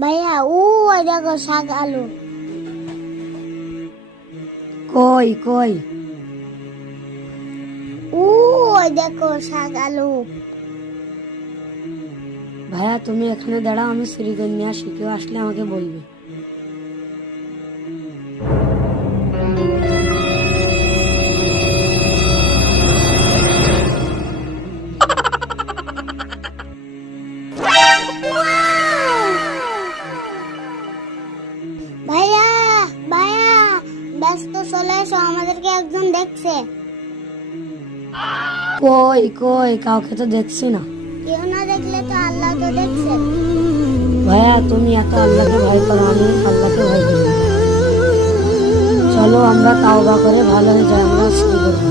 ভাইয়া দেখো শাক আলু। কই কই? দেখো শাক আলু। ভাইয়া তুমি এখানে দাঁড়াও, আমি সিঁড়ি করে নিয়ে আসি, কেউ আসলে আমাকে বলবে। ভাইয়া ভাইয়া ব্যস্ত চলে এসো, আমাদেরকে একজন দেখছে। কই কই? কাউকে তো দেখছি না। কেউ না দেখলে তো আল্লাহ তো দেখছে। ভাইয়া তুমি এত আল্লাহকে ভয় করো, আমি আল্লাহকে ভয় করি না। চলো আমরা তাওবা করে ভালো হয়ে যাই, আমরা সিঁড়ি করবো।